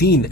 3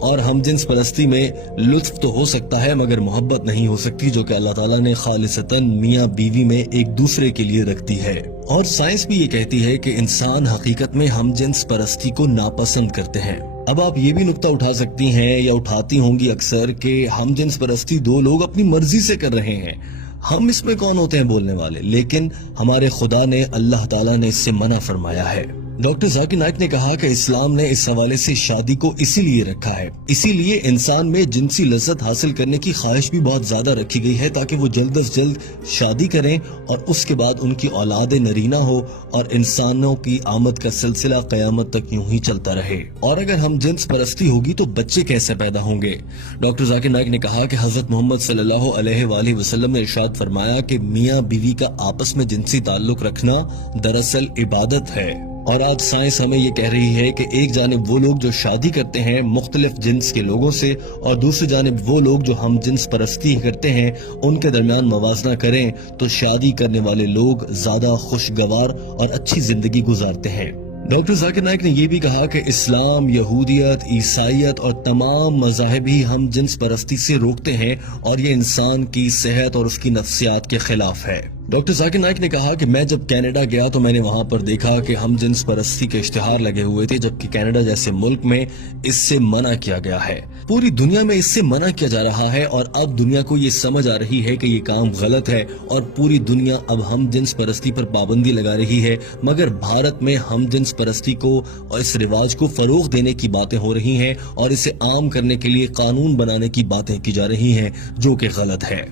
اور ہم جنس پرستی میں لطف تو ہو سکتا ہے مگر محبت نہیں ہو سکتی، جو کہ اللہ تعالیٰ نے خالصتاً میاں بیوی میں ایک دوسرے کے لیے رکھتی ہے۔ اور سائنس بھی یہ کہتی ہے کہ انسان حقیقت میں ہم جنس پرستی کو ناپسند کرتے ہیں۔ اب آپ یہ بھی نکتہ اٹھا سکتی ہیں یا اٹھاتی ہوں گی اکثر کہ ہم جنس پرستی دو لوگ اپنی مرضی سے کر رہے ہیں، ہم اس میں کون ہوتے ہیں بولنے والے، لیکن ہمارے خدا نے، اللہ تعالیٰ نے اس سے منع فرمایا ہے۔ ڈاکٹر ذاکر نائک نے کہا کہ اسلام نے اس حوالے سے شادی کو اسی لیے رکھا ہے، اسی لیے انسان میں جنسی لذت حاصل کرنے کی خواہش بھی بہت زیادہ رکھی گئی ہے تاکہ وہ جلد از جلد شادی کریں اور اس کے بعد ان کی اولاد نرینہ ہو اور انسانوں کی آمد کا سلسلہ قیامت تک یوں ہی چلتا رہے۔ اور اگر ہم جنس پرستی ہوگی تو بچے کیسے پیدا ہوں گے؟ ڈاکٹر ذاکر نائک نے کہا کہ حضرت محمد صلی اللہ علیہ وآلہ وسلم نے ارشاد فرمایا کہ میاں بیوی کا آپس میں جنسی تعلق رکھنا دراصل عبادت ہے۔ اور آج سائنس ہمیں یہ کہہ رہی ہے کہ ایک جانب وہ لوگ جو شادی کرتے ہیں مختلف جنس کے لوگوں سے اور دوسری جانب وہ لوگ جو ہم جنس پرستی کرتے ہیں ان کے درمیان موازنہ کریں تو شادی کرنے والے لوگ زیادہ خوشگوار اور اچھی زندگی گزارتے ہیں۔ ڈاکٹر ذاکر نائک نے یہ بھی کہا کہ اسلام، یہودیت، عیسائیت اور تمام مذاہب ہی ہم جنس پرستی سے روکتے ہیں اور یہ انسان کی صحت اور اس کی نفسیات کے خلاف ہے۔ ڈاکٹر ذاکر نائک نے کہا کہ میں جب کینیڈا گیا تو میں نے وہاں پر دیکھا کہ ہم جنس پرستی کے اشتہار لگے ہوئے تھے، جبکہ کینیڈا جیسے ملک میں اس سے منع کیا گیا ہے۔ پوری دنیا میں اس سے منع کیا جا رہا ہے اور اب دنیا کو یہ سمجھ آ رہی ہے کہ یہ کام غلط ہے اور پوری دنیا اب ہم جنس پرستی پر پابندی لگا رہی ہے، مگر بھارت میں ہم جنس پرستی کو اور اس رواج کو فروغ دینے کی باتیں ہو رہی ہیں اور اسے عام کرنے کے لیے قانون بنانے کی باتیں کی جا رہی ہیں، جو کہ غلط ہے۔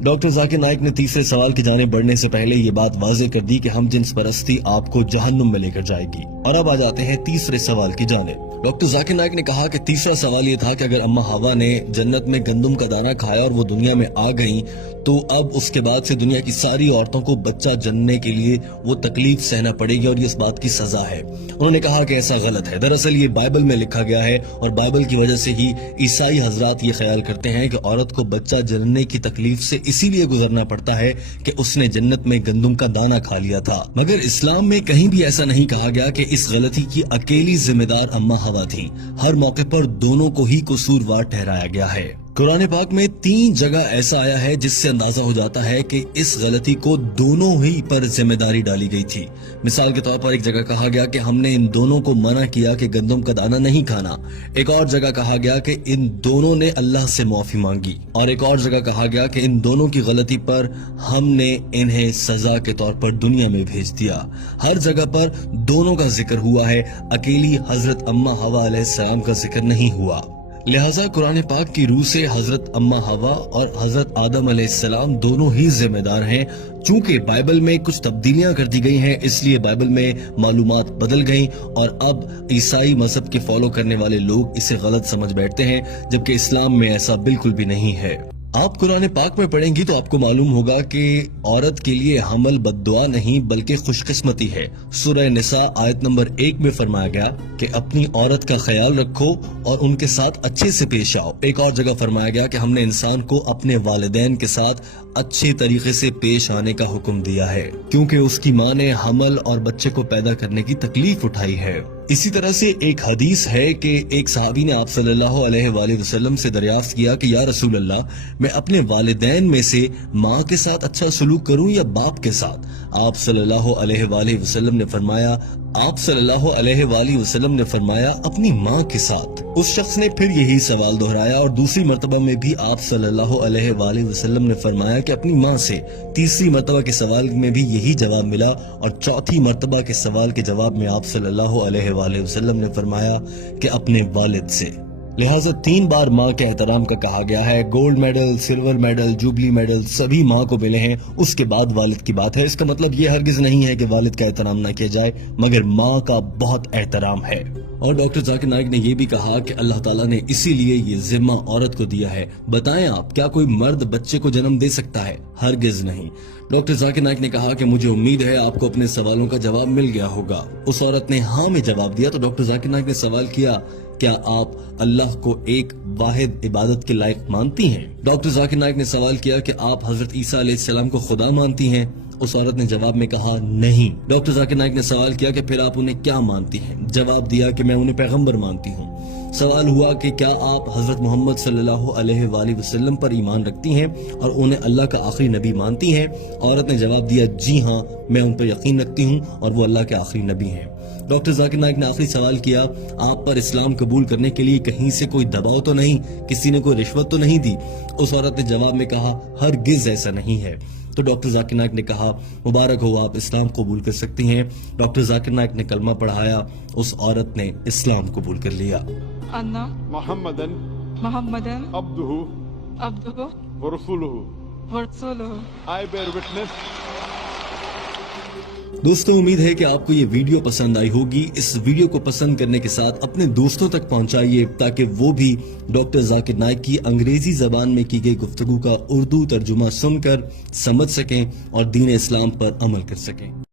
ڈاکٹر ذاکر نائک نے تیسرے سوال کی جانب بڑھنے سے پہلے یہ بات واضح کر دی کہ ہم جنس پرستی آپ کو جہنم میں لے کر جائے گی۔ اور اب آ جاتے ہیں تیسرے سوال کی جانب۔ ڈاکٹر ذاکر نائک نے کہا کہ تیسرا سوال یہ تھا کہ اگر اماں ہوا نے جنت میں گندم کا دانہ کھایا اور وہ دنیا میں آ گئیں تو اب اس کے بعد سے دنیا کی ساری عورتوں کو بچہ جننے کے لیے وہ تکلیف سہنا پڑے گی اور یہ اس بات کی سزا ہے۔ انہوں نے کہا کہ ایسا غلط ہے، دراصل یہ بائبل میں لکھا گیا ہے اور بائبل کی وجہ سے ہی عیسائی حضرات یہ خیال کرتے ہیں کہ عورت کو بچہ جننے کی تکلیف سے اسی لیے گزرنا پڑتا ہے کہ اس نے جنت میں گندم کا دانہ کھا لیا تھا، مگر اسلام میں کہیں بھی ایسا نہیں کہا گیا کہ اس غلطی کی اکیلی ذمہ دار اماں ہوا تھی۔ ہر موقع پر دونوں کو ہی قصوروار ٹھہرایا گیا ہے۔ قرآن پاک میں 3 جگہ ایسا آیا ہے جس سے اندازہ ہو جاتا ہے کہ اس غلطی کو دونوں ہی پر ذمہ داری ڈالی گئی تھی۔ مثال کے طور پر ایک جگہ کہا گیا کہ ہم نے ان دونوں کو منع کیا کہ گندم کا دانہ نہیں کھانا، ایک اور جگہ کہا گیا کہ ان دونوں نے اللہ سے معافی مانگی، اور ایک اور جگہ کہا گیا کہ ان دونوں کی غلطی پر ہم نے انہیں سزا کے طور پر دنیا میں بھیج دیا۔ ہر جگہ پر دونوں کا ذکر ہوا ہے، اکیلی حضرت اماں حوا علیہ السلام کا ذکر نہیں ہوا۔ لہٰذا قرآن پاک کی روح سے حضرت اماں حوا اور حضرت آدم علیہ السلام دونوں ہی ذمہ دار ہیں۔ چونکہ بائبل میں کچھ تبدیلیاں کر دی گئی ہیں اس لیے بائبل میں معلومات بدل گئیں اور اب عیسائی مذہب کے فالو کرنے والے لوگ اسے غلط سمجھ بیٹھتے ہیں، جبکہ اسلام میں ایسا بالکل بھی نہیں ہے۔ آپ قرآن پاک میں پڑھیں گی تو آپ کو معلوم ہوگا کہ عورت کے لیے حمل بد دعا نہیں بلکہ خوش قسمتی ہے۔ سورہ نساء آیت نمبر 1 میں فرمایا گیا کہ اپنی عورت کا خیال رکھو اور ان کے ساتھ اچھے سے پیش آؤ۔ ایک اور جگہ فرمایا گیا کہ ہم نے انسان کو اپنے والدین کے ساتھ اچھے طریقے سے پیش آنے کا حکم دیا ہے، کیونکہ اس کی ماں نے حمل اور بچے کو پیدا کرنے کی تکلیف اٹھائی ہے۔ اسی طرح سے ایک حدیث ہے کہ ایک صحابی نے آپ صلی اللہ علیہ وآلہ وسلم سے دریافت کیا کہ یا رسول اللہ، میں اپنے والدین میں سے ماں کے ساتھ اچھا سلوک کروں یا باپ کے ساتھ؟ آپ صلی اللہ علیہ وآلہ وسلم نے فرمایا اپنی ماں کے ساتھ۔ اس شخص نے پھر یہی سوال دہرایا اور دوسری مرتبہ میں بھی آپ صلی اللہ علیہ وآلہ وسلم نے فرمایا کہ اپنی ماں سے۔ تیسری مرتبہ کے سوال میں بھی یہی جواب ملا اور چوتھی مرتبہ کے سوال کے جواب میں آپ صلی اللہ علیہ وآلہ وسلم نے فرمایا کہ اپنے والد سے۔ لہٰذا 3 بار ماں کے احترام کا کہا گیا ہے۔ Gold medal, silver medal, jubilee medal سبھی ماں کو ملے ہیں، اس کے بعد والد کی بات ہے۔ اس کا مطلب یہ ہرگز نہیں ہے کہ والد کا احترام نہ کیا جائے، مگر ماں کا بہت احترام ہے۔ اور ڈاکٹر ذاکر نائک نے یہ بھی کہا کہ اللہ تعالیٰ نے اسی لیے یہ ذمہ عورت کو دیا ہے۔ بتائیں آپ، کیا کوئی مرد بچے کو جنم دے سکتا ہے؟ ہرگز نہیں۔ ڈاکٹر ذاکر نائک نے کہا کہ مجھے امید ہے آپ کو اپنے سوالوں کا جواب مل گیا ہوگا۔ اس عورت نے ہاں میں جواب دیا تو ڈاکٹر ذاکر نائک نے سوال کیا، کیا آپ اللہ کو ایک واحد عبادت کے لائق مانتی ہیں؟ ڈاکٹر ذاکر نائک نے سوال کیا کہ آپ حضرت عیسیٰ علیہ السلام کو خدا مانتی ہیں؟ اس عورت نے جواب میں کہا نہیں۔ ڈاکٹر ذاکر نائک نے سوال کیا کہ پھر آپ انہیں کیا مانتی ہیں؟ جواب دیا کہ میں انہیں پیغمبر مانتی ہوں۔ سوال ہوا کہ کیا آپ حضرت محمد صلی اللہ علیہ وآلہ وسلم پر ایمان رکھتی ہیں اور انہیں اللہ کا آخری نبی مانتی ہیں؟ عورت نے جواب دیا جی ہاں، میں ان پر یقین رکھتی ہوں اور وہ اللہ کے آخری نبی ہیں۔ ڈاکٹر ذاکر نائک نے آخری سوال کیا، آپ پر اسلام قبول کرنے کے لیے کہیں سے کوئی دباؤ تو نہیں، کسی نے کوئی رشوت تو نہیں دی؟ اس عورت نے جواب میں کہا ہرگز ایسا نہیں ہے۔ تو ڈاکٹر ذاکر نائک نے کہا مبارک ہو، آپ اسلام قبول کر سکتی ہیں۔ ڈاکٹر ذاکر نائک نے کلمہ پڑھایا، اس عورت نے اسلام قبول کر لیا۔ انا محمدًا محمدن عبده عبدہ ورسوله ورسولہ۔ I bear witness دوستوں، امید ہے کہ آپ کو یہ ویڈیو پسند آئی ہوگی۔ اس ویڈیو کو پسند کرنے کے ساتھ اپنے دوستوں تک پہنچائیے تاکہ وہ بھی ڈاکٹر ذاکر نائک کی انگریزی زبان میں کی گئی گفتگو کا اردو ترجمہ سن کر سمجھ سکیں اور دین اسلام پر عمل کر سکیں۔